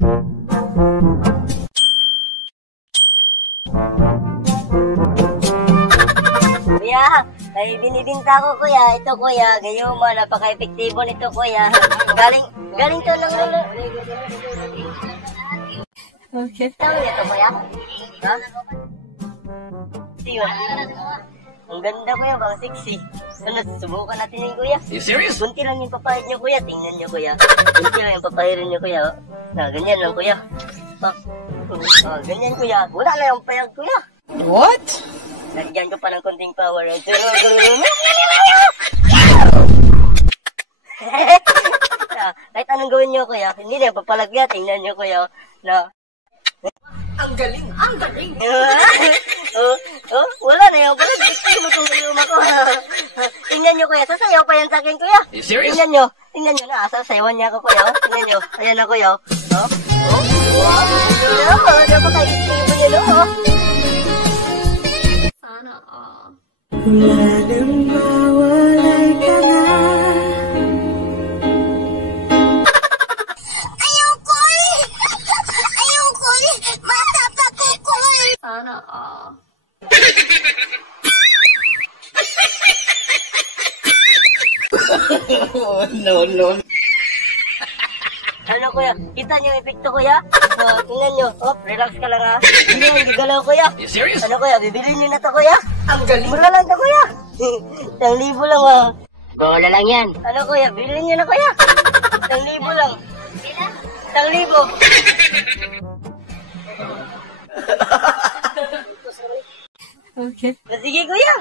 Kuya, may binibinta ko kuya. Ito kuya, gayuma, napaka-epektibo nito kuya. Galing to ng ulo. Okay. Tawag ito kuya? Ha? Siyon. Ang ganda kuya, baka sexy. Ano, subukan natin yun kuya. You serious? Bunti lang yung papahid niyo kuya, tingnan niyo kuya. Bunti lang yung papahirin niyo kuya. Ganyan lang kuya. Ganyan kuya. Wala na yung payag kuya. What? Lagyan ko pa ng konting power. Kahit anong gawin niyo kuya, hindi na yung papalagya. Tingnan niyo kuya. Ang galing! Ang galing! Wala na yung pala. Tumutulong ako. Tingnan nyo kuya. Sasayaw pa yan sa akin kuya. You serious? Tingnan nyo na. Sasayawan niya ako kuya. Tingnan nyo. Ayan na kuya. Napaka-isip yun o. Sana all. Wala nang mawalay ka na. Sana all. No. Ano kuya? Kita niyo yung epekto kuya? Tingnan nyo. Relax ka lang ha. Hindi yung gigalaw kuya. You serious? Ano kuya? Bibilin nyo na to kuya? Ang galing! Mura lang to kuya. 1,000 lang ha. Bola lang yan. Ano kuya? Bilhin nyo na kuya. 1,000 lang. 1,000. Okay. Sige kuya.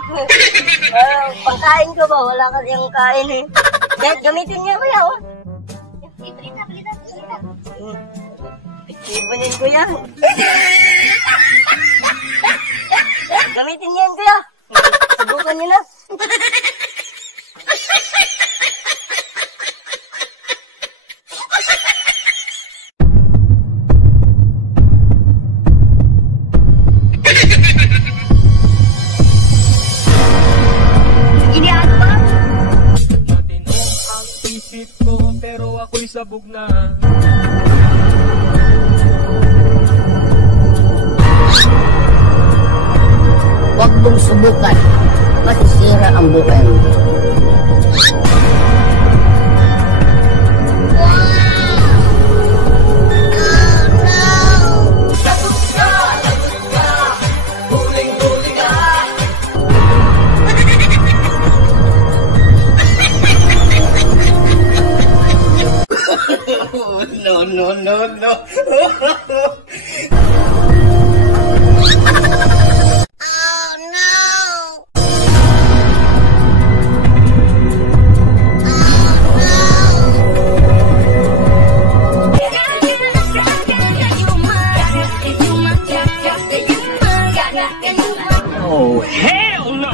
Pangkain ko ba? Wala kasi yung kain eh. Kahit gamitin niya kuya oh. Balita. Epektibo niyan kuya. Gamitin niya yan kuya. Subukan niyo na. Pero ako'y sabog na. Huwag mong subukan. Masisira ang buhay mo. No. Oh, hell no!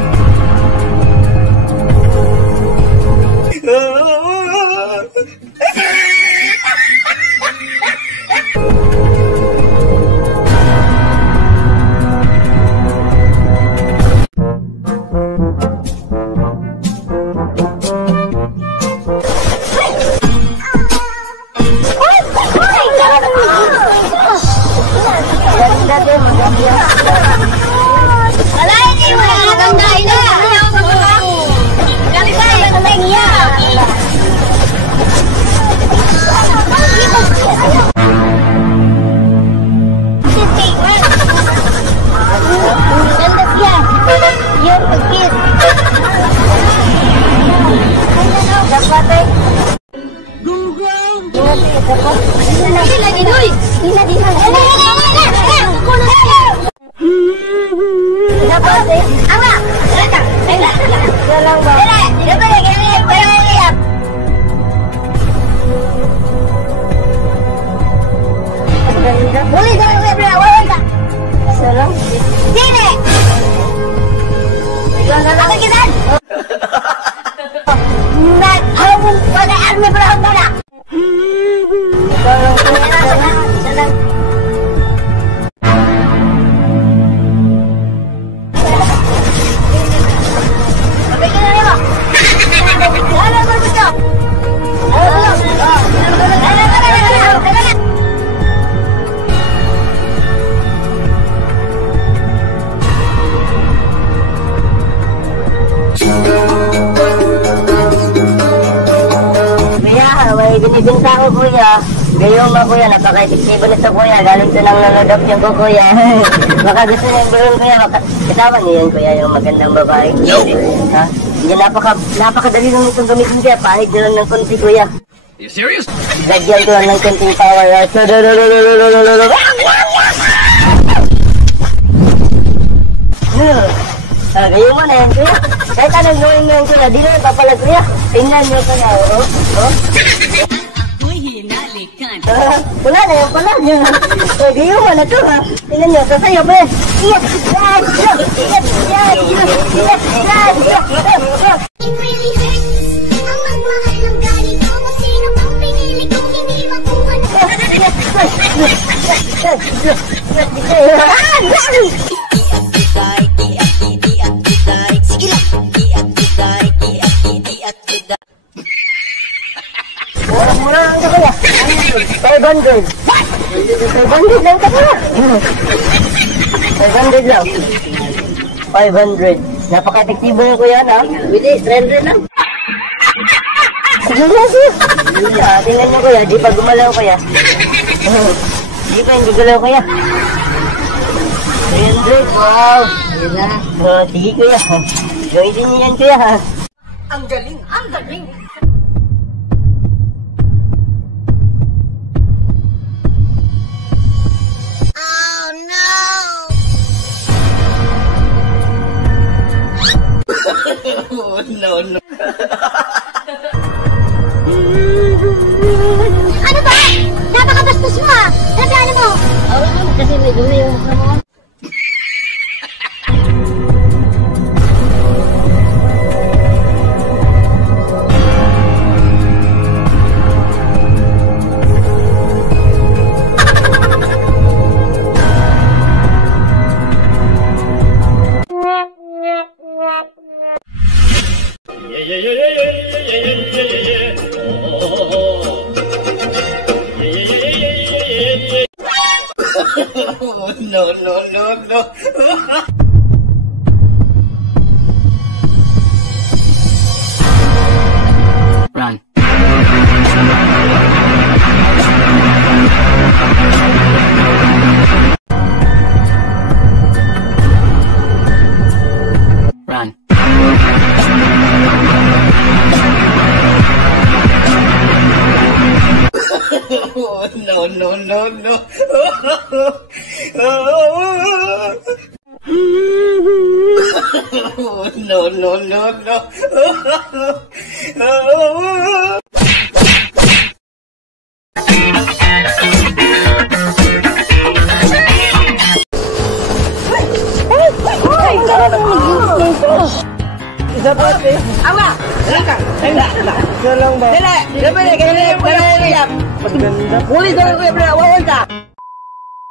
Sabi ka na kuya. Gayong mga kuya, napaka-effective nito kuya. Galing ito ng nalodok yung ko kuya. Baka gusto niya yung biron kuya. Kasama niyo yun kuya, yung magandang babae. Ha? Hindi, napakadali lang itong gamitin kuya. Pahig nyo lang ng konti kuya. You serious? Lagyan ko lang ng konting power. Gayong mo na yan kuya. Kahit anong gawin mo yan kuya, di na papalag kuya. Tingnan nyo ka na, wala na yung pala niya. Gayong mo na to ha. Tingnan nyo, sasayo pa yan. It really hurts ang magmahal ng ganito. Kung sino pang pinili kong hindi makuha na. Murah-murah lang ka kuya. 500. 500 lang ka kuya. 500 lang. 500. Napaka-efektibo yung kuya na. Bili, 300 lang. Sige na siya. Tingnan nyo kuya, di pa gumalaw kuya. Di pa hindi galaw kuya. 300, wow. Yun na. Sige kuya. Gawin din niyo yan kuya ha. Ang galing, ang galing. Oh no! Oh, no, no. Ano ba? Napakabastos mo ha! Nagano mo? Kasi may dumi yung mukha mo. Oh, no, no, no, no. Run. Run. Oh, no, no, no, no. Oh, no, no, no, no. Isa pa eh. Ama! Halika! Isa lang ba? Dala! Dala! Dala! Dala! Maganda. Pulis na lang kuya, bro! Wawal ka!